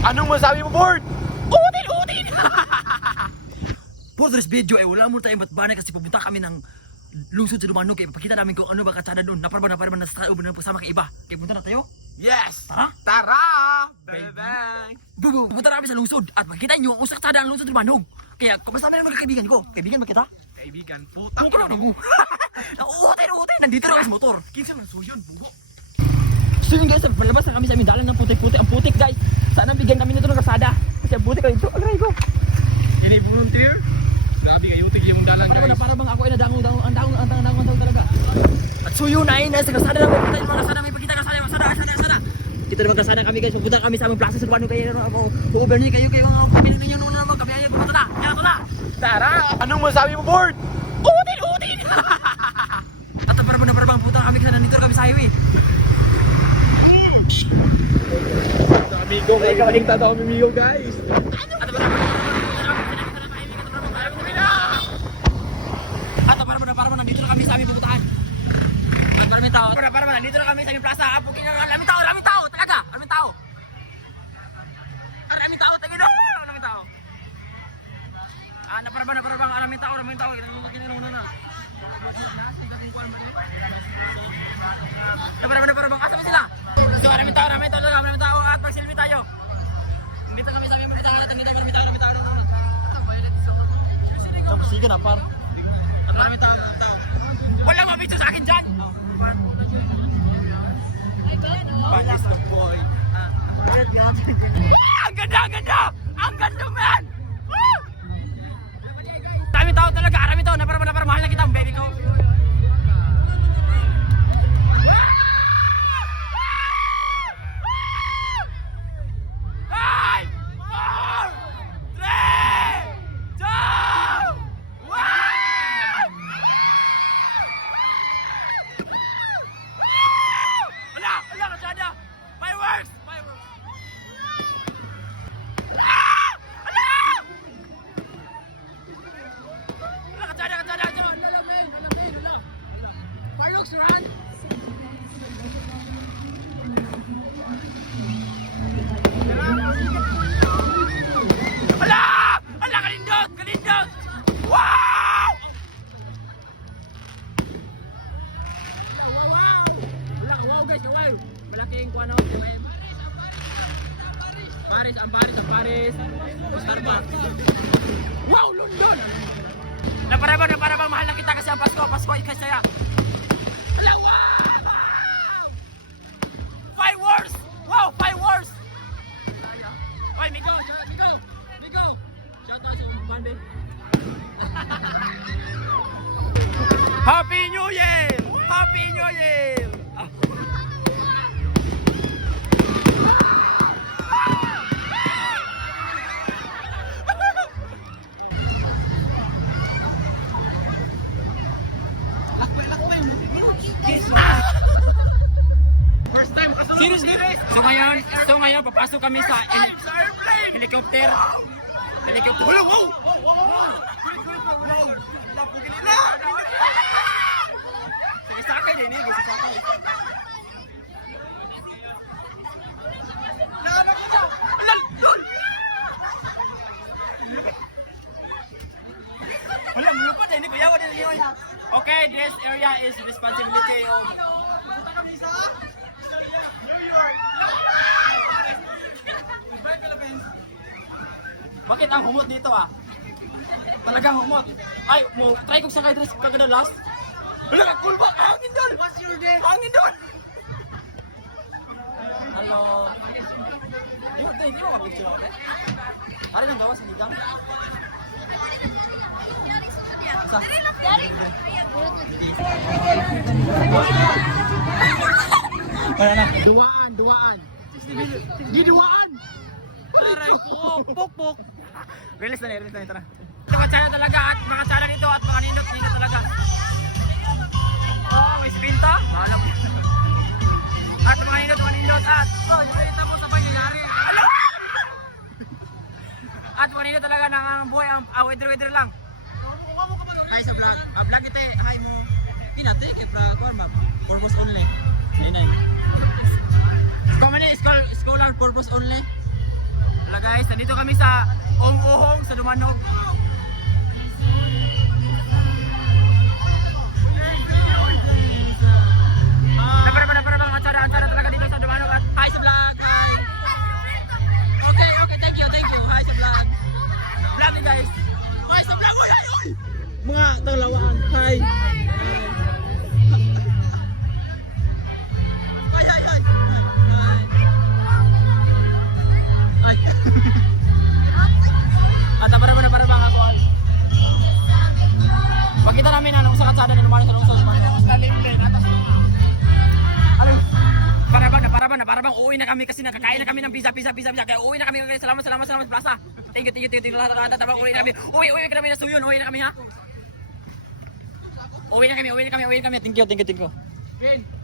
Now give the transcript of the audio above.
Anong masabi mo, Bord? Utin, utin! For this video wala mo tayong batbana kasi pupunta kami ng lungsod sa Dumanog kaya ipakita namin kung ano ba katsada doon. Naparba nasa tao na pasama kay iba. Kaya punta na tayo. Yes! Tara! Tara! Bye-bye! Bubu! Pupunta na kami sa lungsod at makikita nyo ang usang katsada ang lungsod sa Dumanog. Kaya kapasama namin mga kaibigan ko. Kaibigan ba kita? Kaibigan, puta. Mukha na mo. Uutin! Nandito na kami sa motor. Kinsa lang so yun, bugo. So yun guys, palabas na kami sa aming dalan ng putik-putik. Ang putik guys, sana bigyan kami nito ng kasada. Kasi ang putik ito, agray ko. Ini volunteer? Grabe kayo, tigil yung dalan, guys. Para bang ako ay nadangon talaga. At so yun ay nasa kasada na pupunta yung mga kasada. May pagkita kasada. Dito naman kasada kami guys, pupunta kami sa aming plaza sa Dumanog. Kaya ako, hu-over niyo kayo mga pinin ninyo noon naman kami ay pupunta na. Yan ito na. Tara! Anong masabi mo, Bord? Utin! At para bang pupunta kami kasi nandito kami sa highway. Amigo, may kaling tatawa amigo, guys. At para nandito na kami sa aming pupuntahan. Maraming tao. Para nandito na kami sa aming plaza. Apukin na maraming tao talaga. Maraming tao. Maraming tao. Para bang maraming tao. Kinalungan na. Para bang asa ba sila? So maraming tao at magsilbi tayo. Dito kami sa aming pupuntahan. Maraming tao. Sige na par. Maraming tao. Wala mabitso sa akin dyan! Bakit the boy? Ang ganda! Ang ganda man! Maraming tao talaga, maraming tao. Napara, mahal na kita, baby ko. Kalindot! Wow! Wow guys, wow! Malaking kuano. Paris. Starbucks. Wow, London! Para bang mahal na kita kasi ang Pasko ay kasaya. Wow! Fireworks! Wow, fireworks! Ay, Migo! Shout out sa bande. Happy New Year! First time kasunod. Seriously? So ngayon, papasok kami sa helicopter. Wala, wow! Sakay din eh, sakay. Wala, lupa din, hindi bayawa din yun. Okay, this area is responsibility of Bakit ang humot dito ah? Talagang humot. Ay, try kong sakay dress kagadalas. Wala ka, cool ba? Hangin doon! What's your name? Hangin doon! Hello? Hindi mo kapicture ako eh. Pare nang gawa sa ligang. Sa? Wala na. Duwaan. Di duwaan! Aray ko, pok. Release na tara. Mga tsala talaga at mga tsala dito at mga nindot talaga. Oh, may spinta. Mahalap. At mga nindot at nakita ko sabay nangyari. Ano? At mga nindot talaga ng buhay ang weather lang. Ay sa vlog. Vlog ito ay pinati kay vlog forma. Purpose only. Nay. Scholar purpose only. Wala guys, nandito kami sa Ong-Ohong sa Dumanog. Napara bang acara talaga dito sa Dumanog at Hi sa vlog. Hi. Okay, thank you. Hi sa vlog. vlog ni guys. Hi sa vlog. Uy. Mga talawaan. Hi. Hi. Hi. At para bang ako. Pakita namin anong sa katsada na lumayan sa lungsod. Ano? Para bang uwi na kami kasi nakakain na kami ng pizza. Kaya uwi na kami. Salamat sa plaza. Thank you lahat. Tabang uwi na kami. Uwi kami na suyon. Uwi na kami ha. Uwi na kami. Thank you.